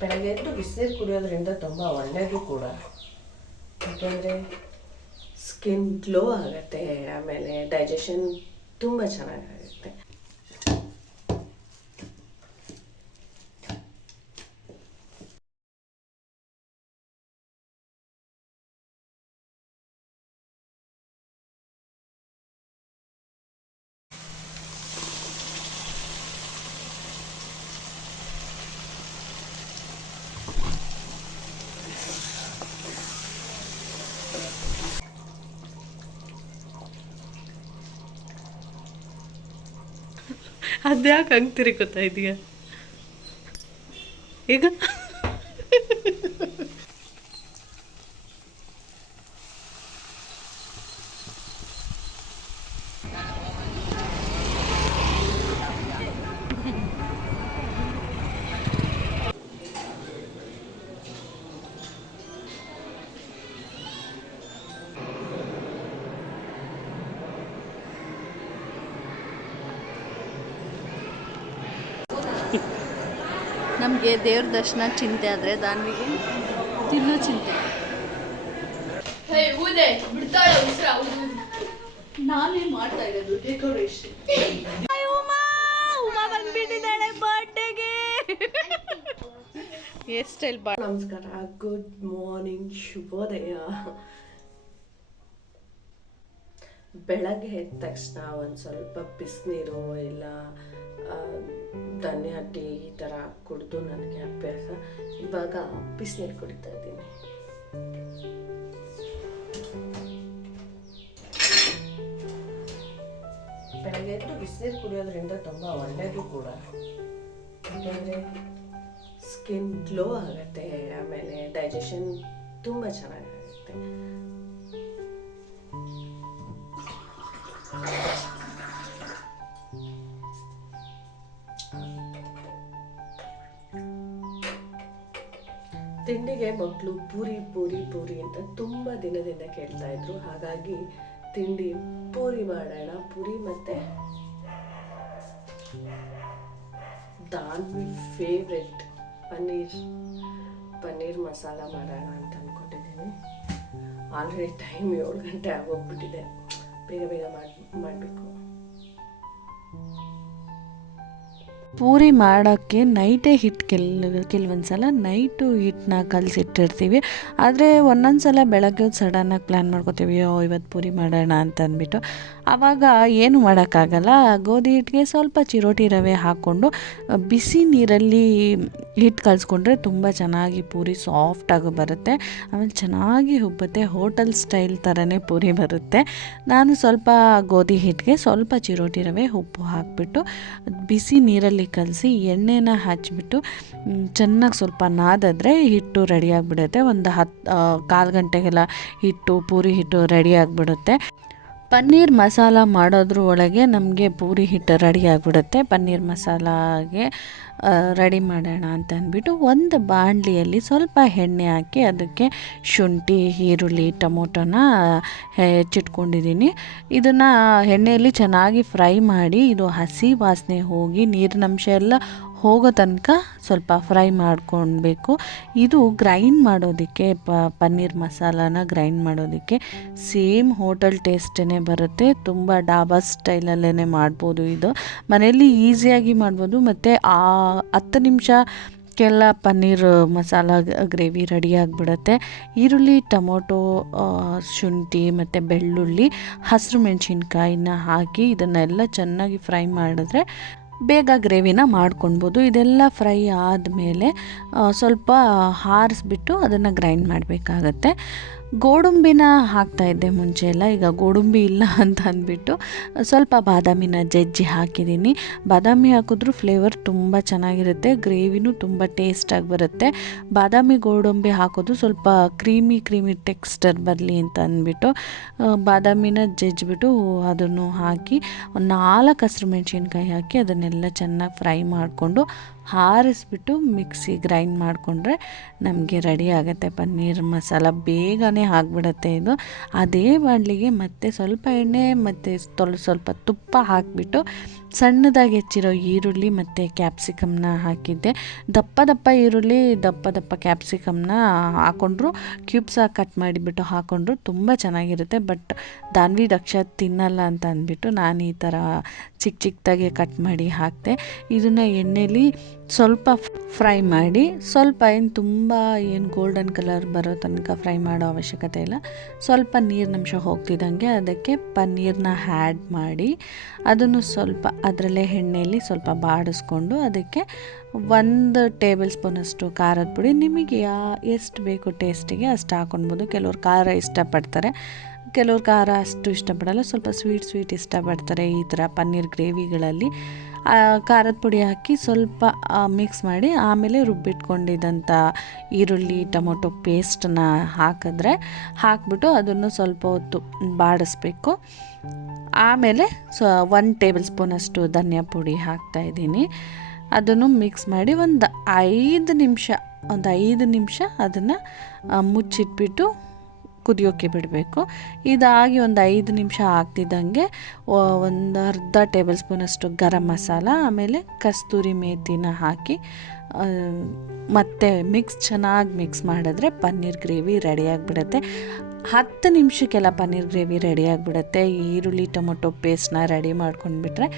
ಬೆಳಗ್ಗೆ ಎದ್ದು ಬಿಸಿನೀರು ಕುಡಿಯೋದ್ರಿಂದ ತುಂಬ ಒಳ್ಳೆಯದು ಕೂಡ. ಯಾಕೆಂದರೆ ಸ್ಕಿನ್ ಗ್ಲೋ ಆಗುತ್ತೆ, ಆಮೇಲೆ ಡೈಜೆಷನ್ ತುಂಬ ಚೆನ್ನಾಗಾಗುತ್ತೆ. ಅದ್ಯಾಕೆ ಹಂಗೆ ತಿರುಗುತ್ತಾ ಇದೆಯಾ ಈಗ? ನಮಗೆ ದೇವ್ರ ದರ್ಶನ ಚಿಂತೆ ಆದರೆ ದಾನ್ವಿಗೆ ತಿನ್ನೋ ಚಿಂತೆ. ನಾನೇ ಮಾಡ್ತಾ ಇರೋದು ಡೆಕೋರೇಷನ್. ಉಮಾ ಬಂದ್ಬಿಟ್ಟಿದ್ದಾಳೆ ಬರ್ಡೇಗೆ. ಹೇರ್ ಸ್ಟೈಲ್ ನಮಸ್ಕಾರ, ಗುಡ್ ಮಾರ್ನಿಂಗ್, ಶುಭೋದಯ. ಬೆಳಗ್ಗೆ ಎದ್ದ ತಕ್ಷಣ ಒಂದು ಸ್ವಲ್ಪ ಬಿಸಿನೀರು ಇಲ್ಲ ಧನ್ಯ ಟೀ ಈ ಥರ ಕುಡಿದು ನನಗೆ ಅಭ್ಯಾಸ. ಇವಾಗ ಬಿಸಿನೀರು ಕುಡಿತಾ ಇದ್ದೀನಿ. ಬೆಳಗ್ಗೆ ಎದ್ದು ಬಿಸಿನೀರು ಕುಡಿಯೋದ್ರಿಂದ ತುಂಬ ಒಳ್ಳೆಯದು ಕೂಡ. ಯಾಕೆಂದರೆ ಸ್ಕಿನ್ ಗ್ಲೋ ಆಗುತ್ತೆ, ಆಮೇಲೆ ಡೈಜೆಷನ್ ತುಂಬ ಚೆನ್ನಾಗಾಗುತ್ತೆ. ತಿಂಡಿಗೆ ಮಕ್ಕಳು ಪೂರಿ ಪೂರಿ ಪೂರಿ ಅಂತ ತುಂಬ ದಿನದಿಂದ ಕೇಳ್ತಾ ಇದ್ರು. ಹಾಗಾಗಿ ತಿಂಡಿ ಪೂರಿ ಮಾಡೋಣ. ಪೂರಿ ಮತ್ತು ದಾನ್ವಿ ಫೇವ್ರೆಟ್ ಪನ್ನೀರ್ ಮಸಾಲ ಮಾಡೋಣ ಅಂತ ಅಂದ್ಕೊಂಡಿದ್ದೀನಿ. ಆಲ್ರೆಡಿ ಟೈಮ್ 7 ಗಂಟೆ ಆಗೋಗ್ಬಿಟ್ಟಿದೆ. ಬೇಗ ಬೇಗ ಮಾಡಬೇಕು. ಪೂರಿ ಮಾಡೋಕ್ಕೆ ನೈಟೇ ಹಿಟ್ಟು ಕೆಲವೊಂದು ಸಲ ನೈಟು ಹಿಟ್ಟನ್ನ ಕಲಸಿಟ್ಟಿರ್ತೀವಿ. ಆದರೆ ಒಂದೊಂದು ಸಲ ಬೆಳಗ್ಗೆ ಸಡನ್ನಾಗಿ ಪ್ಲ್ಯಾನ್ ಮಾಡ್ಕೋತೀವಿ, ಇವತ್ತು ಪೂರಿ ಮಾಡೋಣ ಅಂತ ಅಂದ್ಬಿಟ್ಟು. ಆವಾಗ ಏನು ಮಾಡೋಕ್ಕಾಗಲ್ಲ. ಗೋಧಿ ಹಿಟ್ಟಿಗೆ ಸ್ವಲ್ಪ ಚಿರೋಟಿ ರವೆ ಹಾಕ್ಕೊಂಡು ಬಿಸಿ ನೀರಲ್ಲಿ ಹಿಟ್ಟು ಕಲಿಸ್ಕೊಂಡ್ರೆ ತುಂಬ ಚೆನ್ನಾಗಿ ಪೂರಿ ಸಾಫ್ಟಾಗಿ ಬರುತ್ತೆ. ಆಮೇಲೆ ಚೆನ್ನಾಗಿ ಹುಬ್ಬುತ್ತೆ. ಹೋಟೆಲ್ ಸ್ಟೈಲ್ ಥರನೇ ಪೂರಿ ಬರುತ್ತೆ. ನಾನು ಸ್ವಲ್ಪ ಗೋಧಿ ಹಿಟ್ಟಿಗೆ ಸ್ವಲ್ಪ ಚಿರೋಟಿ ರವೆ ಉಪ್ಪು ಹಾಕಿಬಿಟ್ಟು ಬಿಸಿ ನೀರಲ್ಲಿ ಕಲಸಿ ಎಣ್ಣೆನ ಹಚ್ಚಿಬಿಟ್ಟು ಚೆನ್ನಾಗಿ ಸ್ವಲ್ಪ ನಾದಿದ್ರೆ ಹಿಟ್ಟು ರೆಡಿಯಾಗಿಬಿಡುತ್ತೆ. ಒಂದು 1/4 ಗಂಟೆಗೆಲ್ಲ ಪೂರಿ ಹಿಟ್ಟು ರೆಡಿ ಆಗಿಬಿಡುತ್ತೆ. ಪನ್ನೀರ್ ಮಸಾಲ ಮಾಡೋದ್ರ ಒಳಗೆ ನಮಗೆ ಪೂರಿ ಹಿಟ್ಟು ರೆಡಿ ಆಗಿಬಿಡುತ್ತೆ. ಪನ್ನೀರ್ ಮಸಾಲಾಗೆ ರೆಡಿ ಮಾಡೋಣ ಅಂತ ಅಂದ್ಬಿಟ್ಟು ಒಂದು ಬಾಣಲಿಯಲ್ಲಿ ಸ್ವಲ್ಪ ಎಣ್ಣೆ ಹಾಕಿ ಅದಕ್ಕೆ ಶುಂಠಿ, ಈರುಳ್ಳಿ, ಟೊಮೊಟೊನ ಹೆಚ್ಚಿಟ್ಕೊಂಡಿದ್ದೀನಿ. ಇದನ್ನು ಎಣ್ಣೆಯಲ್ಲಿ ಚೆನ್ನಾಗಿ ಫ್ರೈ ಮಾಡಿ ಇದು ಹಸಿ ವಾಸನೆ ಹೋಗಿ ನೀರಿನಂಶ ಎಲ್ಲ ಹೋಗೋ ತನಕ ಸ್ವಲ್ಪ ಫ್ರೈ ಮಾಡ್ಕೊಳ್ಬೇಕು. ಇದು ಗ್ರೈಂಡ್ ಮಾಡೋದಕ್ಕೆ ಪನ್ನೀರ್ ಮಸಾಲಾನ ಗ್ರೈಂಡ್ ಮಾಡೋದಕ್ಕೆ ಸೇಮ್ ಹೋಟೆಲ್ ಟೇಸ್ಟೇ ಬರುತ್ತೆ. ತುಂಬ ಡಾಬಾ ಸ್ಟೈಲಲ್ಲೇ ಮಾಡ್ಬೋದು. ಇದು ಮನೆಯಲ್ಲಿ ಈಸಿಯಾಗಿ ಮಾಡ್ಬೋದು. ಮತ್ತು 10 ನಿಮಿಷಕ್ಕೆಲ್ಲ ಪನ್ನೀರ್ ಮಸಾಲ ಗ್ರೇವಿ ರೆಡಿ ಆಗಿಬಿಡುತ್ತೆ. ಈರುಳ್ಳಿ, ಟೊಮೊಟೊ, ಶುಂಠಿ ಮತ್ತು ಬೆಳ್ಳುಳ್ಳಿ, ಹಸಿರು ಮೆಣಸಿನ್ಕಾಯಿನ ಹಾಕಿ ಇದನ್ನೆಲ್ಲ ಚೆನ್ನಾಗಿ ಫ್ರೈ ಮಾಡಿದ್ರೆ ಬೇಗ ಗ್ರೇವಿನ ಮಾಡ್ಕೊಳ್ಬೋದು. ಇದೆಲ್ಲ ಫ್ರೈ ಆದಮೇಲೆ ಸ್ವಲ್ಪ ಆರಿಸ್ಬಿಟ್ಟು ಅದನ್ನು ಗ್ರೈಂಡ್ ಮಾಡಬೇಕಾಗತ್ತೆ. ಗೋಡಂಬಿನ ಹಾಕ್ತಾಯಿದ್ದೆ ಮುಂಚೆ ಎಲ್ಲ. ಈಗ ಗೋಡಂಬಿ ಇಲ್ಲ ಅಂತ ಅಂದ್ಬಿಟ್ಟು ಸ್ವಲ್ಪ ಬಾದಾಮಿನ ಜಜ್ಜಿ ಹಾಕಿದ್ದೀನಿ. ಬಾದಾಮಿ ಹಾಕಿದ್ರೂ ಫ್ಲೇವರ್ ತುಂಬ ಚೆನ್ನಾಗಿರುತ್ತೆ, ಗ್ರೇವಿನೂ ತುಂಬ ಟೇಸ್ಟಾಗಿ ಬರುತ್ತೆ. ಬಾದಾಮಿ ಗೋಡಂಬಿ ಹಾಕೋದು ಸ್ವಲ್ಪ ಕ್ರೀಮಿ ಟೆಕ್ಸ್ಚರ್ ಬರಲಿ ಅಂತ ಅಂದ್ಬಿಟ್ಟು ಬಾದಾಮಿನ ಜಜ್ಜಿಬಿಟ್ಟು ಅದನ್ನು ಹಾಕಿ 4 ಹಸಿರು ಮೆಣಸಿನ್ಕಾಯಿ ಹಾಕಿ ಅದನ್ನೆಲ್ಲ ಚೆನ್ನಾಗಿ ಫ್ರೈ ಮಾಡಿಕೊಂಡು ಆರಿಸ್ಬಿಟ್ಟು ಮಿಕ್ಸಿ ಗ್ರೈಂಡ್ ಮಾಡಿಕೊಂಡ್ರೆ ನಮಗೆ ರೆಡಿ ಆಗುತ್ತೆ ಪನ್ನೀರ್ ಮಸಾಲ. ಬೇಗನೆ ಆಗಿಬಿಡುತ್ತೆ ಇದು. ಅದೇ ಬಾಣಲಿಗೆ ಮತ್ತೆ ಸ್ವಲ್ಪ ಎಣ್ಣೆ ಮತ್ತು ಸ್ವಲ್ಪ ತುಪ್ಪ ಹಾಕಿಬಿಟ್ಟು ಸಣ್ಣದಾಗಿ ಹೆಚ್ಚಿರೋ ಈರುಳ್ಳಿ ಮತ್ತು ಕ್ಯಾಪ್ಸಿಕಮ್ನ ಹಾಕಿದ್ದೆ. ದಪ್ಪ ದಪ್ಪ ಈರುಳ್ಳಿ, ದಪ್ಪ ಕ್ಯಾಪ್ಸಿಕಮ್ನ ಹಾಕ್ಕೊಂಡ್ರು, ಕ್ಯೂಬ್ಸಾಗಿ ಕಟ್ ಮಾಡಿಬಿಟ್ಟು ಹಾಕ್ಕೊಂಡ್ರು ತುಂಬ ಚೆನ್ನಾಗಿರುತ್ತೆ. ಬಟ್ ದಾನ್ವಿ ದಕ್ಷ ತಿನ್ನಲ್ಲ ಅಂತ ಅಂದ್ಬಿಟ್ಟು ನಾನು ಈ ಥರ ಚಿಕ್ಕದಾಗೆ ಕಟ್ ಮಾಡಿ ಹಾಕಿದೆ. ಇದನ್ನು ಎಣ್ಣೆಲಿ ಸ್ವಲ್ಪ ಫ್ರೈ ಮಾಡಿ, ಸ್ವಲ್ಪ ತುಂಬ ಗೋಲ್ಡನ್ ಕಲರ್ ಬರೋ ತನಕ ಫ್ರೈ ಮಾಡೋ ಅವಶ್ಯಕತೆ ಇಲ್ಲ. ಸ್ವಲ್ಪ ನೀರಿನಂಶ ಹೋಗ್ತಿದ್ದಂಗೆ ಅದಕ್ಕೆ ಪನ್ನೀರನ್ನ ಆ್ಯಡ್ ಮಾಡಿ ಅದನ್ನು ಸ್ವಲ್ಪ ಅದರಲ್ಲೇ ಎಣ್ಣೆಯಲ್ಲಿ ಸ್ವಲ್ಪ ಬಾಡಿಸ್ಕೊಂಡು ಅದಕ್ಕೆ 1 ಟೇಬಲ್ ಸ್ಪೂನಷ್ಟು ಖಾರದ ಪುಡಿ, ನಿಮಗೆ ಎಷ್ಟು ಬೇಕು ಟೇಸ್ಟಿಗೆ ಅಷ್ಟು ಹಾಕ್ಕೊಳ್ಬೋದು. ಕೆಲವ್ರು ಖಾರ ಇಷ್ಟಪಡ್ತಾರೆ, ಕೆಲವ್ರು ಖಾರ ಅಷ್ಟು ಇಷ್ಟಪಡಲ್ಲ, ಸ್ವಲ್ಪ ಸ್ವೀಟ್ ಇಷ್ಟಪಡ್ತಾರೆ. ಈ ಥರ ಪನ್ನೀರ್ ಗ್ರೇವಿಗಳಲ್ಲಿ ಖಾರದ ಪುಡಿ ಹಾಕಿ ಸ್ವಲ್ಪ ಮಿಕ್ಸ್ ಮಾಡಿ ಆಮೇಲೆ ರುಬ್ಬಿಟ್ಕೊಂಡಿದ್ದಂಥ ಈರುಳ್ಳಿ ಟೊಮೊಟೊ ಪೇಸ್ಟನ್ನ ಹಾಕಿಬಿಟ್ಟು ಅದನ್ನು ಸ್ವಲ್ಪ ಹೊತ್ತು ಬಾಡಿಸ್ಬೇಕು. ಆಮೇಲೆ 1 ಟೇಬಲ್ ಸ್ಪೂನಷ್ಟು ಧನಿಯಾ ಪುಡಿ ಹಾಕ್ತಾಯಿದ್ದೀನಿ. ಅದನ್ನು ಮಿಕ್ಸ್ ಮಾಡಿ ಒಂದು 5 ನಿಮಿಷ ಅದನ್ನು ಮುಚ್ಚಿಟ್ಬಿಟ್ಟು ಕುದಿಯೋಕ್ಕೆ ಬಿಡಬೇಕು. ಇದಾಗಿ ಒಂದು 5 ನಿಮಿಷ ಆಗ್ತಿದ್ದಂಗೆ ಒಂದು ಅರ್ಧ ಟೇಬಲ್ ಸ್ಪೂನಷ್ಟು ಗರಂ ಮಸಾಲ, ಆಮೇಲೆ ಕಸ್ತೂರಿ ಮೇಥಿನ ಹಾಕಿ ಮತ್ತೆ ಚೆನ್ನಾಗಿ ಮಿಕ್ಸ್ ಮಾಡಿದ್ರೆ ಪನ್ನೀರ್ ಗ್ರೇವಿ ರೆಡಿಯಾಗಿಬಿಡುತ್ತೆ. 10 ನಿಮಿಷಕ್ಕೆಲ್ಲ ಪನ್ನೀರ್ ಗ್ರೇವಿ ರೆಡಿಯಾಗಿಬಿಡುತ್ತೆ. ಈರುಳ್ಳಿ ಟೊಮೊಟೊ ಪೇಸ್ಟ್ನ ರೆಡಿ ಮಾಡ್ಕೊಂಡ್ಬಿಟ್ರೆ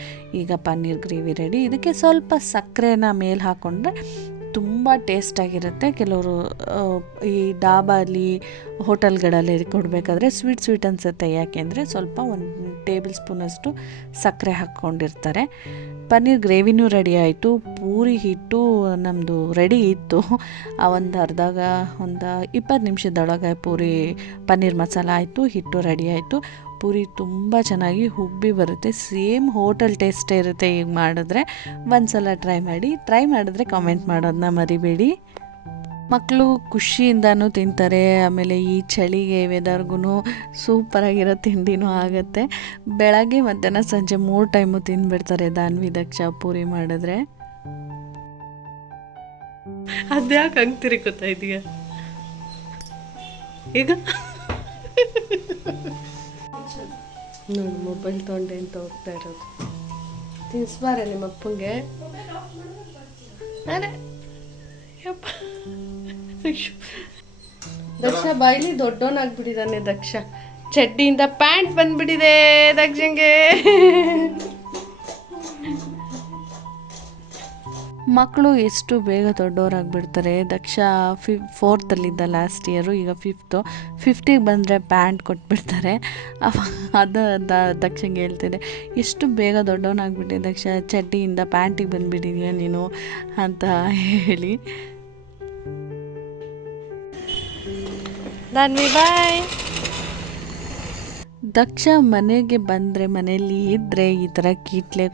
ಈಗ ಪನ್ನೀರ್ ಗ್ರೇವಿ ರೆಡಿ. ಇದಕ್ಕೆ ಸ್ವಲ್ಪ ಸಕ್ಕರೆನ ಮೇಲೆ ಹಾಕ್ಕೊಂಡ್ರೆ ತುಂಬ ಟೇಸ್ಟಾಗಿರುತ್ತೆ. ಕೆಲವರು ಈ ಡಾಬಾಲಿ ಹೋಟೆಲ್ಗಳಲ್ಲಿ ಕೊಡಬೇಕಾದ್ರೆ ಸ್ವೀಟ್ ಅನಿಸುತ್ತೆ. ಯಾಕೆಂದರೆ ಸ್ವಲ್ಪ 1 ಟೇಬಲ್ ಸ್ಪೂನಷ್ಟು ಸಕ್ಕರೆ ಹಾಕ್ಕೊಂಡಿರ್ತಾರೆ. ಪನ್ನೀರ್ ಗ್ರೇವಿನೂ ರೆಡಿ ಆಯಿತು. ಪೂರಿ ಹಿಟ್ಟು ನಮ್ಮದು ರೆಡಿ ಇತ್ತು. ಒಂದು 20 ನಿಮಿಷದೊಳಗೆ ಪನ್ನೀರ್ ಮಸಾಲ ಆಯಿತು, ಹಿಟ್ಟು ರೆಡಿ ಆಯಿತು. ಪೂರಿ ತುಂಬ ಚೆನ್ನಾಗಿ ಹುಬ್ಬಿ ಬರುತ್ತೆ. ಸೇಮ್ ಹೋಟೆಲ್ ಟೇಸ್ಟೇ ಇರುತ್ತೆ. ಈಗ ಮಾಡಿದ್ರೆ ಒಂದ್ಸಲ ಟ್ರೈ ಮಾಡಿದ್ರೆ ಕಾಮೆಂಟ್ ಮಾಡೋದನ್ನ ಮರಿಬೇಡಿ. ಮಕ್ಕಳು ಖುಷಿಯಿಂದನೂ ತಿಂತಾರೆ. ಆಮೇಲೆ ಈ ಚಳಿಗೆ ವೆದರ್ಗೂ ಸೂಪರಾಗಿರೋ ತಿಂಡಿನೂ ಆಗುತ್ತೆ. ಬೆಳಗ್ಗೆ ಮಧ್ಯಾಹ್ನ ಸಂಜೆ 3 ಟೈಮು ತಿಂದುಬಿಡ್ತಾರೆ ದಾನ್ವಿ ದಕ್ಷ ಪೂರಿ ಮಾಡಿದ್ರೆ. ಅದ್ಯಾಕೆ ಹಂಗೆ ತಿರುಗುತ್ತಾ ಇದೆಯಾ ಈಗ? ನೋಡಿ ಮೊಬೈಲ್ ತೊಗೊಂಡೆ ಅಂತ ಹೋಗ್ತಾ ಇರೋದು. ತಿನ್ಸ್ಬಾರೆ ನಿಮ್ಮ ಅಪ್ಪಂಗೆ. ಅರೆ ಯಪ್ಪ, ದಕ್ಷ ಬಾಯಿಲಿ ದೊಡ್ಡವನಾಗ್ಬಿಟ್ಟಿದ್ದಾನೆ. ದಕ್ಷ ಚಡ್ಡಿಯಿಂದ ಪ್ಯಾಂಟ್ ಬಂದ್ಬಿಟ್ಟಿದೆ ದಕ್ಷಂಗೆ. ಮಕ್ಕಳು ಎಷ್ಟು ಬೇಗ ದೊಡ್ಡವರಾಗಿಬಿಡ್ತಾರೆ. ದಕ್ಷ 4th ಲಾಸ್ಟ್ ಇಯರು, ಈಗ 5th ಬಂದರೆ ಪ್ಯಾಂಟ್ ಕೊಟ್ಬಿಡ್ತಾರೆ. ಅದು ದಕ್ಷಂಗೆ ಹೇಳ್ತಿದ್ದೆ, ಎಷ್ಟು ಬೇಗ ದೊಡ್ಡವನಾಗ್ಬಿಟ್ಟೆ ದಕ್ಷ, ಚಡ್ಡಿಯಿಂದ ಪ್ಯಾಂಟಿಗೆ ಬಂದುಬಿಟ್ಟಿದ್ಯಾ ನೀನು ಅಂತ ಹೇಳಿ. ದಾನ್ವಿ ಬಾಯ್. ದಕ್ಷ ಮನೆಗೆ ಬಂದರೆ, ಮನೆಯಲ್ಲಿ ಇದ್ದರೆ ಈ ಥರ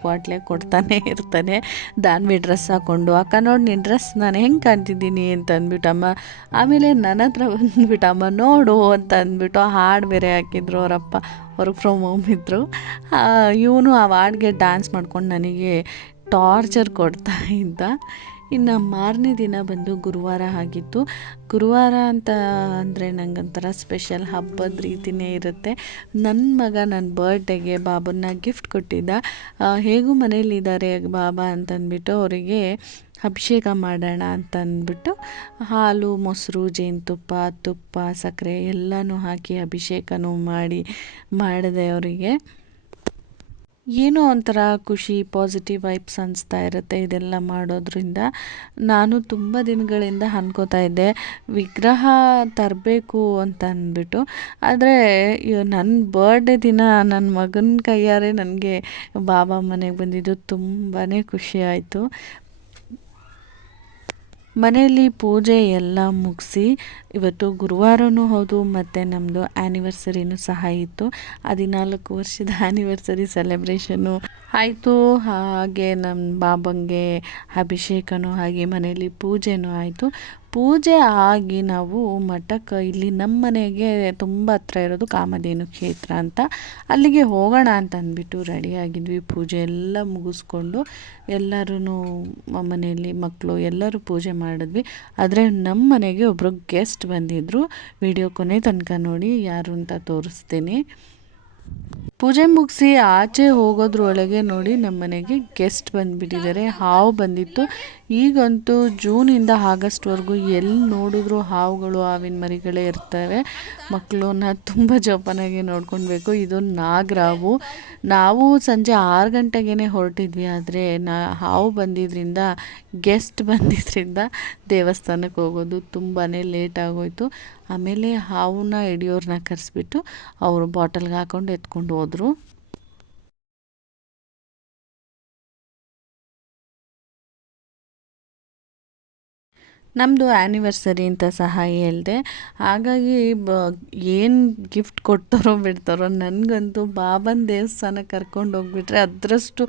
ಕ್ವಾಟ್ಲೆ ಕೊಡ್ತಾನೆ ಇರ್ತಾನೆ. ದಾನ್ವಿ ಡ್ರೆಸ್ ಹಾಕ್ಕೊಂಡು, ಅಕ್ಕ ನೋಡಿ ನಿನ್ನ ಡ್ರೆಸ್ ನಾನು ಹೆಂಗೆ ಕಾಣ್ತಿದ್ದೀನಿ ಅಂತ ಅಂದ್ಬಿಟ್ಟಮ್ಮ. ಆಮೇಲೆ ನನ್ನ ಹತ್ರ ಬಂದುಬಿಟ್ಟಮ್ಮ ನೋಡು ಅಂತ ಅಂದ್ಬಿಟ್ಟು ಹಾಡು ಬೇರೆ ಹಾಕಿದ್ರು. ಅವರಪ್ಪ ವರ್ಕ್ ಫ್ರಮ್ ಹೋಮ್ ಇದ್ದರು. ಇವನು ಆ ಹಾಡಿಗೆ ಡ್ಯಾನ್ಸ್ ಮಾಡ್ಕೊಂಡು ನನಗೆ ಟಾರ್ಚರ್ ಕೊಡ್ತಾ ಇದ್ದ. ಇನ್ನು ಮಾರನೇ ದಿನ ಬಂದು ಗುರುವಾರ ಆಗಿತ್ತು. ಗುರುವಾರ ಅಂತ ಅಂದರೆ ನಂಗೊಂಥರ ಸ್ಪೆಷಲ್ ಹಬ್ಬದ ರೀತಿಯೇ ಇರುತ್ತೆ. ನನ್ನ ಮಗ ನನ್ನ ಬರ್ಡೇಗೆ ಬಾಬನ್ನ ಗಿಫ್ಟ್ ಕೊಟ್ಟಿದ್ದ. ಹೇಗೂ ಮನೇಲಿದ್ದಾರೆ ಬಾಬಾ ಅಂತಂದ್ಬಿಟ್ಟು ಅವರಿಗೆ ಅಭಿಷೇಕ ಮಾಡೋಣ ಅಂತಂದ್ಬಿಟ್ಟು ಹಾಲು, ಮೊಸರು, ಜೇನುತುಪ್ಪ, ತುಪ್ಪ, ಸಕ್ಕರೆ ಎಲ್ಲನೂ ಹಾಕಿ ಅಭಿಷೇಕನೂ ಮಾಡಿದೆ ಅವರಿಗೆ. ಏನೋ ಒಂಥರ ಖುಷಿ, ಪಾಸಿಟಿವ್ ವೈಬ್ಸ್ ಅನಿಸ್ತಾ ಇರುತ್ತೆ ಇದೆಲ್ಲ ಮಾಡೋದ್ರಿಂದ. ನಾನು ತುಂಬ ದಿನಗಳಿಂದ ಅನ್ಕೋತಾ ಇದ್ದೆ ವಿಗ್ರಹ ತರಬೇಕು ಅಂತ ಅಂದ್ಬಿಟ್ಟು. ಆದರೆ ನನ್ನ ಬರ್ಡೇ ದಿನ ನನ್ನ ಮಗನ ಕೈಯಾರೆ ನನಗೆ ಬಾಬಾ ಮನೆಗೆ ಬಂದಿದ್ದು ತುಂಬಾ ಖುಷಿ ಆಯಿತು. ಮನೆಯಲ್ಲಿ ಪೂಜೆ ಎಲ್ಲ ಮುಗಿಸಿ, ಇವತ್ತು ಗುರುವಾರನೂ ಹೌದು ಮತ್ತು ನಮ್ಮದು ಆ್ಯನಿವರ್ಸರಿನೂ ಸಹ ಇತ್ತು. 14 ವರ್ಷದ ಆ್ಯನಿವರ್ಸರಿ ಸೆಲೆಬ್ರೇಷನ್ನು ಆಯಿತು. ಹಾಗೆ ನಮ್ಮ ಬಾಬಂಗೆ ಅಭಿಷೇಕನೂ ಆಗಿ ಮನೆಯಲ್ಲಿ ಪೂಜೆನೂ ಆಯಿತು. ಪೂಜೆ ಆಗಿ ನಾವು ಮಠಕ್ಕೆ ಇಲ್ಲಿ ನಮ್ಮ ಮನೆಗೆ ತುಂಬ ಹತ್ರ ಇರೋದು ಕಾಮಧೇನು ಕ್ಷೇತ್ರ ಅಂತ, ಅಲ್ಲಿಗೆ ಹೋಗೋಣ ಅಂತ ಅಂದ್ಬಿಟ್ಟು ರೆಡಿಯಾಗಿದ್ವಿ. ಪೂಜೆ ಎಲ್ಲ ಮುಗಿಸ್ಕೊಂಡು ಎಲ್ಲರೂ ಮನೆಯಲ್ಲಿ ಮಕ್ಕಳು ಎಲ್ಲರೂ ಪೂಜೆ ಮಾಡಿದ್ವಿ. ಆದರೆ ನಮ್ಮ ಮನೆಗೆ ಒಬ್ಬರು ಗೆಸ್ಟ್ ಬಂದಿದ್ದರು. ವಿಡಿಯೋ ಕೊನೆ ತನಕ ನೋಡಿ, ಯಾರು ಅಂತ ತೋರಿಸ್ತೀನಿ. ಪೂಜೆ ಮುಗಿಸಿ ಆಚೆ ಹೋಗೋದ್ರೊಳಗೆ ನೋಡಿ ನಮ್ಮ ಮನೆಗೆ ಗೆಸ್ಟ್ ಬಂದುಬಿಟ್ಟಿದ್ದಾರೆ. ಹಾವು ಬಂದಿತ್ತು. ಈಗಂತೂ ಜೂನಿಂದ ಆಗಸ್ಟ್ವರೆಗೂ ಎಲ್ಲಿ ನೋಡಿದ್ರು ಹಾವುಗಳು, ಹಾವಿನ ಮರಿಗಳೇ ಇರ್ತವೆ. ಮಕ್ಕಳನ್ನ ತುಂಬ ಜೋಪಾನಾಗಿ ನೋಡ್ಕೊಳ್ಬೇಕು. ಇದು ನಾಗರಾವು. ನಾವು ಸಂಜೆ 6 ಗಂಟೆಗೇ ಹೊರಟಿದ್ವಿ. ಆದರೆ ಹಾವು ಬಂದಿದ್ದರಿಂದ, ಗೆಸ್ಟ್ ಬಂದಿದ್ದರಿಂದ ದೇವಸ್ಥಾನಕ್ಕೆ ಹೋಗೋದು ತುಂಬಾ ಲೇಟ್ ಆಗೋಯಿತು. ಆಮೇಲೆ ಹಾವನ್ನ ಹಿಡಿಯೋರನ್ನ ಕರೆಸ್ಬಿಟ್ಟು ಅವರು ಬಾಟಲ್ಗೆ ಹಾಕೊಂಡು ಎತ್ಕೊಂಡು ಹೋದರು. ನಮ್ಮದು ಆ್ಯನಿವರ್ಸರಿ ಅಂತ ಸಹ ಹೇಳಿದೆ. ಹಾಗಾಗಿ ಏನು ಗಿಫ್ಟ್ ಕೊಡ್ತಾರೋ ಬಿಡ್ತಾರೋ, ನನಗಂತೂ ಬಾಬನ ದೇವಸ್ಥಾನಕ್ಕೆ ಕರ್ಕೊಂಡು ಹೋಗ್ಬಿಟ್ರೆ ಅದರಷ್ಟು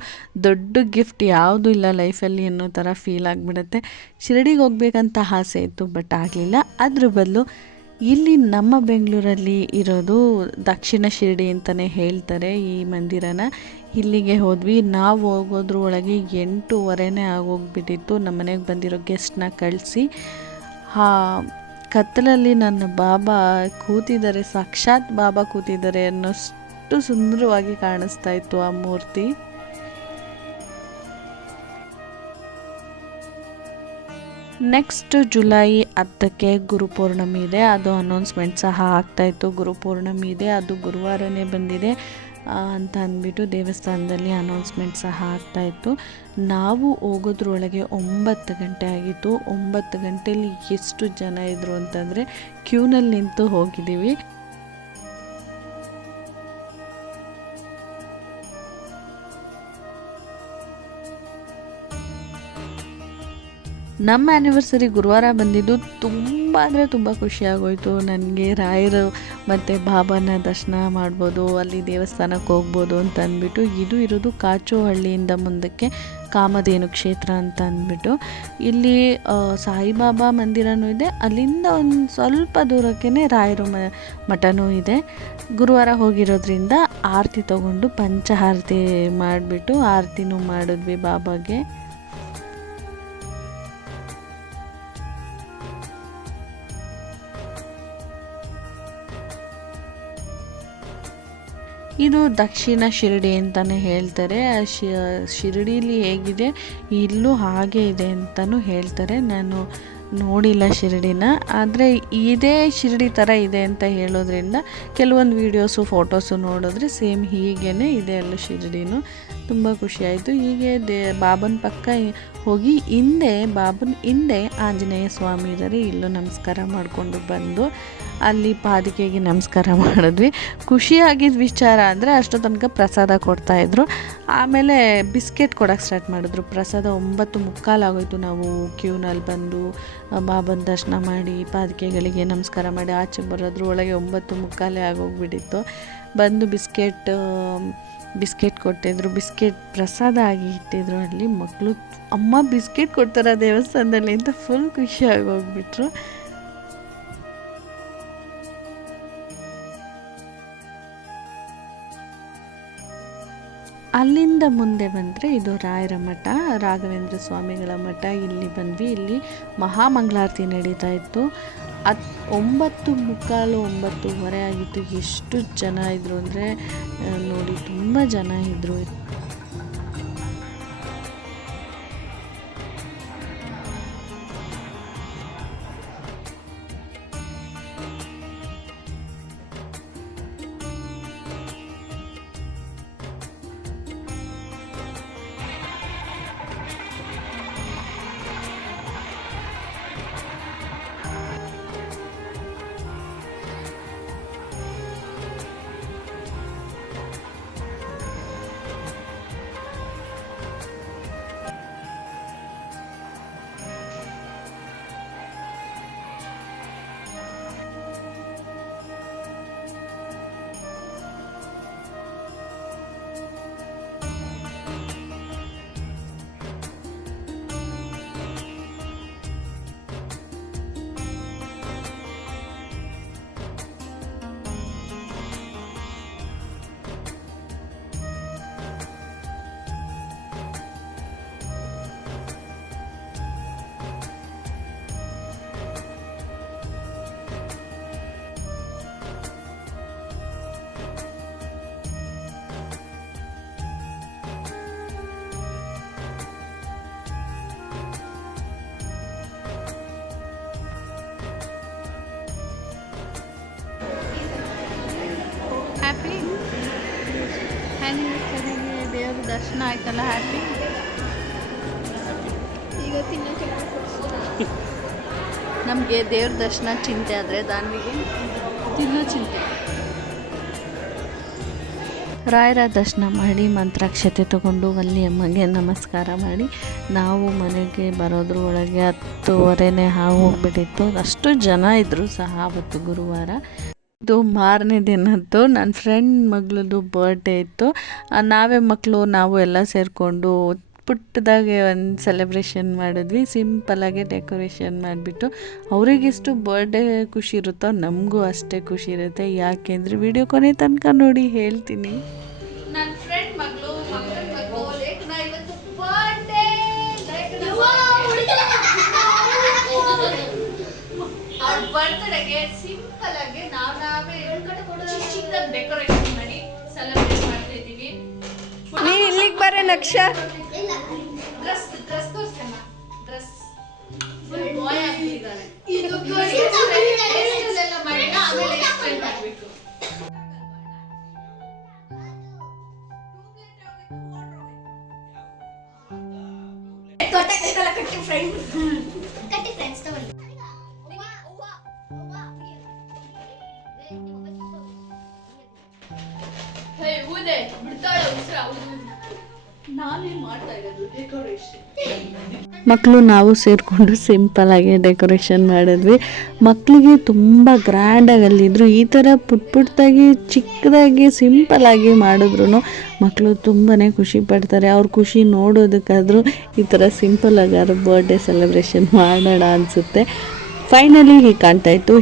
ದೊಡ್ಡ ಗಿಫ್ಟ್ ಯಾವುದೂ ಇಲ್ಲ ಲೈಫಲ್ಲಿ ಅನ್ನೋ ಥರ ಫೀಲ್ ಆಗಿಬಿಡುತ್ತೆ. ಶಿರಡಿಗೆ ಹೋಗ್ಬೇಕಂತ ಆಸೆ ಇತ್ತು, ಬಟ್ ಆಗಲಿಲ್ಲ. ಅದ್ರ ಬದಲು ಇಲ್ಲಿ ನಮ್ಮ ಬೆಂಗಳೂರಲ್ಲಿ ಇರೋದು ದಕ್ಷಿಣ ಶಿರಡಿ ಅಂತಲೇ ಹೇಳ್ತಾರೆ ಈ ಮಂದಿರನ. ಇಲ್ಲಿಗೆ ಹೋದ್ವಿ. ನಾವು ಹೋಗೋದ್ರ ಒಳಗೆ 8:30 ಆಗೋಗ್ಬಿಟ್ಟಿತ್ತು. ನಮ್ಮ ಮನೆಗೆ ಬಂದಿರೋ ಗೆಸ್ಟ್ನ ಕಳಿಸಿ ಕತ್ತಲಲ್ಲಿ ನನ್ನ ಬಾಬಾ ಕೂತಿದ್ದಾರೆ, ಸಾಕ್ಷಾತ್ ಬಾಬಾ ಕೂತಿದ್ದಾರೆ ಅನ್ನೋಷ್ಟು ಸುಂದರವಾಗಿ ಕಾಣಿಸ್ತಾ ಇತ್ತು ಆ ಮೂರ್ತಿ. ನೆಕ್ಸ್ಟ್ ಜುಲೈ 10ಕ್ಕೆ ಗುರುಪೌರ್ಣಮಿ ಇದೆ. ಅದು ಅನೌನ್ಸ್ಮೆಂಟ್ ಸಹ ಆಗ್ತಾಯಿತ್ತು. ಗುರುಪೌರ್ಣಮಿ ಇದೆ, ಅದು ಗುರುವಾರನೇ ಬಂದಿದೆ ಅಂತ ಅಂದ್ಬಿಟ್ಟು ದೇವಸ್ಥಾನದಲ್ಲಿ ಅನೌನ್ಸ್ಮೆಂಟ್ ಸಹ ಆಗ್ತಾಯಿತ್ತು. ನಾವು ಹೋಗೋದ್ರೊಳಗೆ 9 ಗಂಟೆ ಆಗಿತ್ತು. 9 ಗಂಟೆಯಲ್ಲಿ ಎಷ್ಟು ಜನ ಇದ್ದರು ಅಂತಂದರೆ ಕ್ಯೂನಲ್ಲಿ ನಿಂತು ಹೋಗಿದ್ದೀವಿ. ನಮ್ಮ ಆ್ಯನಿವರ್ಸರಿ ಗುರುವಾರ ಬಂದಿದ್ದು ತುಂಬ ಅಂದರೆ ತುಂಬ ಖುಷಿಯಾಗೋಯಿತು ನನಗೆ. ರಾಯರು ಮತ್ತು ಬಾಬಾನ ದರ್ಶನ ಮಾಡ್ಬೋದು, ಅಲ್ಲಿ ದೇವಸ್ಥಾನಕ್ಕೆ ಹೋಗ್ಬೋದು ಅಂತ ಅಂದ್ಬಿಟ್ಟು. ಇದು ಇರೋದು ಕಾಚೋಹಳ್ಳಿಯಿಂದ ಮುಂದಕ್ಕೆ ಕಾಮಧೇನು ಕ್ಷೇತ್ರ ಅಂತ ಅಂದ್ಬಿಟ್ಟು. ಇಲ್ಲಿ ಸಾಯಿಬಾಬಾ ಮಂದಿರನೂ ಇದೆ. ಅಲ್ಲಿಂದ ಒಂದು ಸ್ವಲ್ಪ ದೂರಕ್ಕೇ ರಾಯರು ಮಠನೂ ಇದೆ. ಗುರುವಾರ ಹೋಗಿರೋದ್ರಿಂದ ಆರತಿ ತೊಗೊಂಡು ಪಂಚಹಾರತಿ ಮಾಡಿಬಿಟ್ಟು ಆರತಿನೂ ಮಾಡಿದ್ವಿ ಬಾಬಾಗೆ. ಇದು ದಕ್ಷಿಣ ಶಿರಡಿ ಅಂತಲೇ ಹೇಳ್ತಾರೆ. ಶಿರಡೀಲಿ ಹೇಗಿದೆ ಇಲ್ಲೂ ಹಾಗೆ ಇದೆ ಅಂತಲೂ ಹೇಳ್ತಾರೆ. ನಾನು ನೋಡಿಲ್ಲ ಶಿರಡಿನ, ಆದರೆ ಇದೇ ಶಿರಡಿ ಥರ ಇದೆ ಅಂತ ಹೇಳೋದ್ರಿಂದ ಕೆಲವೊಂದು ವೀಡಿಯೋಸು ಫೋಟೋಸು ನೋಡಿದ್ರೆ ಸೇಮ್ ಹೀಗೇ ಇದೆ ಅಲ್ಲೂ ಶಿರಡಿನೂ. ತುಂಬ ಖುಷಿಯಾಯಿತು. ಹೀಗೆ ಬಾಬನ ಪಕ್ಕ ಹೋಗಿ ಬಾಬನ ಹಿಂದೆ ಆಂಜನೇಯ ಸ್ವಾಮಿ ಇದ್ದಾರೆ. ಇಲ್ಲೂ ನಮಸ್ಕಾರ ಮಾಡಿಕೊಂಡು ಬಂದು ಅಲ್ಲಿ ಪಾದಕೆಗೆ ನಮಸ್ಕಾರ ಮಾಡಿದ್ವಿ. ಖುಷಿಯಾಗಿದ್ದ ವಿಚಾರ ಅಂದರೆ ಅಷ್ಟೋ ತನಕ ಪ್ರಸಾದ ಕೊಡ್ತಾಯಿದ್ರು. ಆಮೇಲೆ ಬಿಸ್ಕೆಟ್ ಕೊಡೋಕ್ಕೆ ಸ್ಟಾರ್ಟ್ ಮಾಡಿದ್ರು. ಪ್ರಸಾದ 9:45 ಆಗೋಯಿತು. ನಾವು ಕ್ಯೂನಲ್ಲಿ ಬಂದು ಬಾಬನ ದರ್ಶನ ಮಾಡಿ ಪಾದಕೆಗಳಿಗೆ ನಮಸ್ಕಾರ ಮಾಡಿ ಆಚೆ ಬರೋದ್ರ ಒಳಗೆ 9:45 ಆಗೋಗ್ಬಿಟ್ಟಿತ್ತು. ಬಂದು ಬಿಸ್ಕೆಟ್ ಕೊಟ್ಟಿದ್ರು. ಬಿಸ್ಕೆಟ್ ಪ್ರಸಾದ ಆಗಿ ಇಟ್ಟಿದ್ರು. ಅಲ್ಲಿ ಮಕ್ಕಳು ಅಮ್ಮ ಬಿಸ್ಕೆಟ್ ಕೊಡ್ತಾರೆ ದೇವಸ್ಥಾನದಲ್ಲಿ ಅಂತ ಫುಲ್ ಖುಷಿಯಾಗಿ ಹೋಗ್ಬಿಟ್ರು. ಅಲ್ಲಿಂದ ಮುಂದೆ ಬಂದರೆ ಇದು ರಾಯರ ಮಠ, ರಾಘವೇಂದ್ರ ಸ್ವಾಮಿಗಳ ಮಠ. ಇಲ್ಲಿ ಬಂದ್ವಿ. ಇಲ್ಲಿ ಮಹಾಮಂಗಳಾರತಿ ನಡೀತಾ ಇತ್ತು. 9:45 9:30 ಆಗಿತ್ತು. ಎಷ್ಟು ಜನ ಇದ್ದರು ಅಂದರೆ ನೋಡಿ, ತುಂಬ ಜನ ಇದ್ದರು. ಆ್ಯನಿವರ್ಸರಿಗೆ ದೇವ್ರ ದರ್ಶನ ಆಯ್ತಲ್ಲ, ಹ್ಯಾಪಿ. ಈಗ ತಿನ್ನೋಕೆ ನಮಗೆ ದೇವ್ರ ದರ್ಶನ ಚಿಂತೆ ಆದರೆ ದಾನ್ವಿಗೆ ತಿನ್ನೋ ಚಿಂತೆ. ರಾಯರ ದರ್ಶನ ಮಾಡಿ ಮಂತ್ರಾಕ್ಷತೆ ತಗೊಂಡು ಅಲ್ಲಿ ಅಮ್ಮಗೆ ನಮಸ್ಕಾರ ಮಾಡಿ ನಾವು ಮನೆಗೆ ಬರೋದ್ರ ಒಳಗೆ 10:30 ಹೋಗ್ಬಿಟ್ಟಿತ್ತು. ಅಷ್ಟು ಜನ ಇದ್ದರು ಸಹ ಅವತ್ತು ಗುರುವಾರ. ಇದು ಮಾರನೇ ದಿನದ್ದು ನನ್ನ ಫ್ರೆಂಡ್ ಮಗಳದ್ದು ಬರ್ಡೇ ಇತ್ತು. ನಾವೇ ಮಕ್ಕಳು ನಾವು ಎಲ್ಲ ಸೇರಿಕೊಂಡು ಪುಟ್ಟದಾಗೆ ಒಂದು ಸೆಲೆಬ್ರೇಷನ್ ಮಾಡಿದ್ವಿ. ಸಿಂಪಲಾಗಿ ಡೆಕೋರೇಷನ್ ಮಾಡಿಬಿಟ್ಟು ಅವರಿಗೆಷ್ಟು ಬರ್ಡೇ ಖುಷಿ ಇರುತ್ತೋ ನಮಗೂ ಅಷ್ಟೇ ಖುಷಿ ಇರುತ್ತೆ. ಯಾಕೆಂದರೆ ವಿಡಿಯೋ ಕೊನೆ ತನಕ ನೋಡಿ ಹೇಳ್ತೀನಿ. ನನ್ನ ಫ್ರೆಂಡ್ ಮಗಳು ಲೇಖನ ಇವತ್ತು ಬರ್ಡೇ. ಅವ್ರ ಬರ್ತ್ಡೇಗೆ ಸಿಂಪಲ್ ಆಗಿ ನಾವೇ ಚಿಕ್ಕ ಡೆಕೋರೇಷನ್ ಮಾಡಿ ಸೆಲೆಬ್ರೇಟ್ ಮಾಡ್ತಾ ಇದ್ದೀವಿ. ನೀ ಇಲ್ಲಿಗೆ ಬರೇ ನಕ್ಷ. ಡ್ರೆಸ್ ತೋರಿಸ್ತಮ್ಮ. ಡ್ರೆಸ್ ಫುಲ್ ಬಾಯ್ ಆಗಿದ್ದಾನೆ. ಆಮೇಲೆ ಎಕ್ಸ್ಪ್ಲೇನ್ ಮಾಡಬೇಕು. ಕಟ್ಟಿ ಫ್ರೆಂಡ್ಸ್ ತಗೊಳ್ಳಿ. ಮಕ್ಕಳು ನಾವು ಸೇರಿಕೊಂಡು ಸಿಂಪಲಾಗಿ ಡೆಕೋರೇಷನ್ ಮಾಡಿದ್ವಿ. ಮಕ್ಕಳಿಗೆ ತುಂಬ ಗ್ರ್ಯಾಂಡಾಗಿ ಅಲ್ಲಿದ್ರು. ಈ ಥರ ಪುಟ್ಟಾಗಿ ಚಿಕ್ಕದಾಗಿ ಸಿಂಪಲಾಗಿ ಮಾಡಿದ್ರು ಮಕ್ಕಳು ತುಂಬಾ ಖುಷಿ ಪಡ್ತಾರೆ. ಅವ್ರ ಖುಷಿ ನೋಡೋದಕ್ಕಾದರೂ ಈ ಥರ ಸಿಂಪಲಾಗಿ ಅವ್ರ ಬರ್ಡೇ ಸೆಲೆಬ್ರೇಷನ್ ಮಾಡೋಣ ಅನಿಸುತ್ತೆ. ಫೈನಲಿ ಹೀಗೆ ಕಾಣ್ತಾಯಿತ್ತು.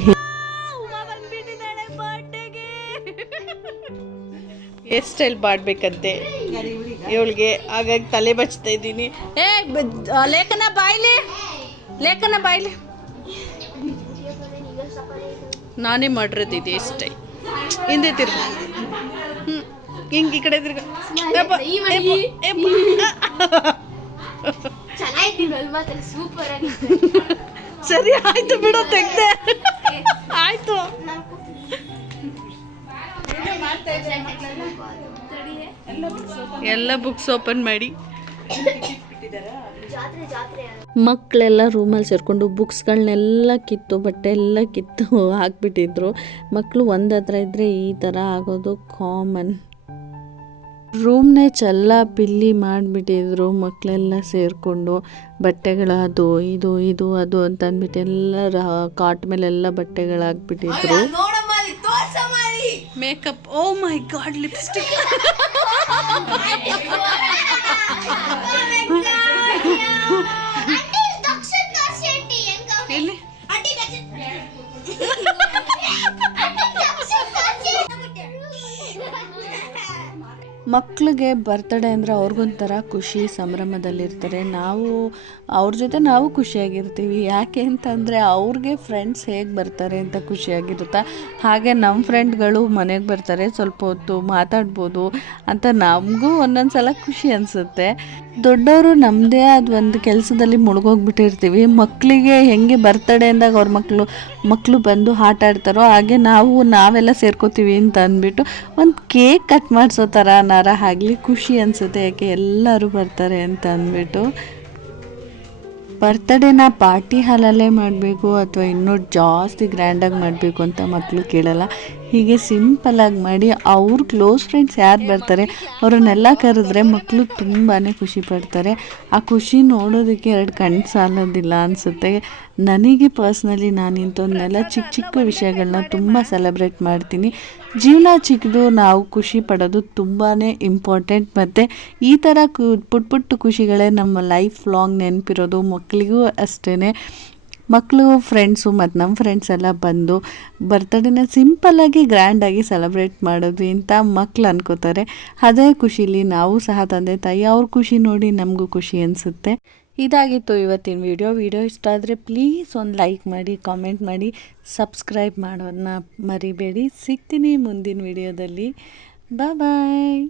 ಹೇರ್ ಸ್ಟೈಲ್ ಮಾಡಬೇಕಂತೆ ಇವಳಿಗೆ, ಹಾಗಾಗಿ ತಲೆ ಬಚ್ತಾ ಇದ್ದೀನಿ. ಲೇಖನ ಬಾಯ್ಲಿ ನಾನೇ ಮಾಡಿರೋದಿದೆ ಇಷ್ಟೇ. ಹಿಂದೆ ತಿರ್ಗ ಹಿಂಗೆ ಈ ಕಡೆ ತಿರ್ಗ. ಸರಿ ಆಯ್ತು ಬಿಡು, ತೆಗ್ದೆ ಆಯ್ತು. ಎಲ್ಲ ಬುಕ್ಸ್ ಓಪನ್ ಮಾಡಿ ಮಕ್ಕಳೆಲ್ಲ ರೂಮಲ್ಲಿ ಸೇರಿಕೊಂಡು ಬುಕ್ಸ್ಗಳನ್ನೆಲ್ಲ ಕಿತ್ತು ಬಟ್ಟೆ ಎಲ್ಲ ಕಿತ್ತು ಹಾಕ್ಬಿಟ್ಟಿದ್ರು. ಮಕ್ಕಳು ಒಂದು ಹತ್ರ ಇದ್ದರೆ ಈ ಥರ ಆಗೋದು ಕಾಮನ್. ರೂಮ್ನೇ ಚೆಲ್ಲ ಪಿಲ್ಲಿ ಮಾಡಿಬಿಟ್ಟಿದ್ರು ಮಕ್ಕಳೆಲ್ಲ ಸೇರಿಕೊಂಡು. ಬಟ್ಟೆಗಳು ಅದು ಇದು ಇದು ಅದು ಅಂತ ಅಂದ್ಬಿಟ್ಟು ಎಲ್ಲ ಕಾಟ್ ಮೇಲೆಲ್ಲ ಬಟ್ಟೆಗಳು ಹಾಕ್ಬಿಟ್ಟಿದ್ರು. ಮೇಕಪ್, ಓ ಮೈ ಗಾಡ್, ಲಿಪ್ಸ್ಟಿಕ್. ಎಲ್ಲಿ ಮಕ್ಕಳಿಗೆ ಬರ್ತಡೇ ಅಂದರೆ ಅವ್ರಿಗೊಂಥರ ಖುಷಿ, ಸಂಭ್ರಮದಲ್ಲಿರ್ತಾರೆ. ನಾವು ಅವ್ರ ಜೊತೆ ನಾವು ಖುಷಿಯಾಗಿರ್ತೀವಿ. ಯಾಕೆ ಅಂತಂದರೆ ಅವ್ರಿಗೆ ಫ್ರೆಂಡ್ಸ್ ಹೇಗೆ ಬರ್ತಾರೆ ಅಂತ ಖುಷಿಯಾಗಿರುತ್ತೆ. ಹಾಗೆ ನಮ್ಮ ಫ್ರೆಂಡ್ಗಳು ಮನೆಗೆ ಬರ್ತಾರೆ, ಸ್ವಲ್ಪ ಹೊತ್ತು ಮಾತಾಡ್ಬೋದು ಅಂತ ನಮಗೂ ಒಂದೊಂದು ಸಲ ಖುಷಿ ಅನಿಸುತ್ತೆ. ದೊಡ್ಡವರು ನಮ್ಮದೇ ಆದ ಒಂದು ಕೆಲಸದಲ್ಲಿ ಮುಳುಗೋಗ್ಬಿಟ್ಟಿರ್ತೀವಿ. ಮಕ್ಕಳಿಗೆ ಹೆಂಗೆ ಬರ್ತಡೇ ಅಂದಾಗ ಅವ್ರ ಮಕ್ಕಳು ಬಂದು ಆಟ ಆಡ್ತಾರೋ ಹಾಗೆ ನಾವೆಲ್ಲ ಸೇರ್ಕೋತೀವಿ ಅಂತ ಅಂದ್ಬಿಟ್ಟು ಒಂದು ಕೇಕ್ ಕಟ್ ಮಾಡಿಸೋ ಥರ ಆಗಲಿ ಖುಷಿ ಅನಿಸುತ್ತೆ. ಯಾಕೆ ಎಲ್ಲರೂ ಬರ್ತಾರೆ ಅಂತ ಅಂದ್ಬಿಟ್ಟು. ಬರ್ತ್ಡೇನ ಪಾರ್ಟಿ ಹಾಲಲ್ಲೇ ಮಾಡಬೇಕು ಅಥವಾ ಇನ್ನೂ ಜಾಸ್ತಿ ಗ್ರ್ಯಾಂಡಾಗಿ ಮಾಡಬೇಕು ಅಂತ ಮಕ್ಕಳು ಕೇಳಲ್ಲ. ಹೀಗೆ ಸಿಂಪಲಾಗಿ ಮಾಡಿ ಅವ್ರ ಕ್ಲೋಸ್ ಫ್ರೆಂಡ್ಸ್ ಯಾರು ಬರ್ತಾರೆ ಅವರನ್ನೆಲ್ಲ ಕರೆದ್ರೆ ಮಕ್ಕಳು ತುಂಬಾ ಖುಷಿ ಪಡ್ತಾರೆ. ಆ ಖುಷಿ ನೋಡೋದಕ್ಕೆ 2 ಕಣ್ಣು ಸಾಲೋದಿಲ್ಲ ಅನಿಸುತ್ತೆ. ನನಗೆ ಪರ್ಸ್ನಲಿ ನಾನು ಇಂಥವನ್ನೆಲ್ಲ ಚಿಕ್ಕ ಚಿಕ್ಕ ವಿಷಯಗಳನ್ನ ತುಂಬ ಸೆಲೆಬ್ರೇಟ್ ಮಾಡ್ತೀನಿ. ಜೀವನ ಚಿಕ್ಕದು, ನಾವು ಖುಷಿ ಪಡೋದು ತುಂಬಾ ಇಂಪಾರ್ಟೆಂಟ್. ಮತ್ತು ಈ ಥರ ಪುಟ್ಟ ಖುಷಿಗಳೇ ನಮ್ಮ ಲೈಫ್ ಲಾಂಗ್ ನೆನಪಿರೋದು. ಮಕ್ಕಳಿಗೂ ಅಷ್ಟೇ. ಮಕ್ಕಳು ಫ್ರೆಂಡ್ಸು ಮತ್ತು ನಮ್ಮ ಫ್ರೆಂಡ್ಸ್ ಎಲ್ಲ ಬಂದು ಬರ್ತಡೇನ ಸಿಂಪಲ್ಲಾಗಿ ಗ್ರ್ಯಾಂಡಾಗಿ ಸೆಲೆಬ್ರೇಟ್ ಮಾಡೋದು ಅಂತ ಮಕ್ಕಳು ಅನ್ಕೋತಾರೆ. ಅದೇ ಖುಷಿಲಿ ನಾವು ಸಹ ತಂದೆ ತಾಯಿ ಅವ್ರ ಖುಷಿ ನೋಡಿ ನಮಗೂ ಖುಷಿ ಅನಿಸುತ್ತೆ. ಇದಾಗಿತ್ತು ಇವತ್ತಿನ ವಿಡಿಯೋ ಇಷ್ಟ ಆದರೆ ಪ್ಲೀಸ್ ಒಂದು ಲೈಕ್ ಮಾಡಿ, ಕಾಮೆಂಟ್ ಮಾಡಿ, ಸಬ್ಸ್ಕ್ರೈಬ್ ಮಾಡೋದನ್ನ ಮರಿಬೇಡಿ. ಸಿಗ್ತೀನಿ ಮುಂದಿನ ವಿಡಿಯೋದಲ್ಲಿ. ಬಾಯ್.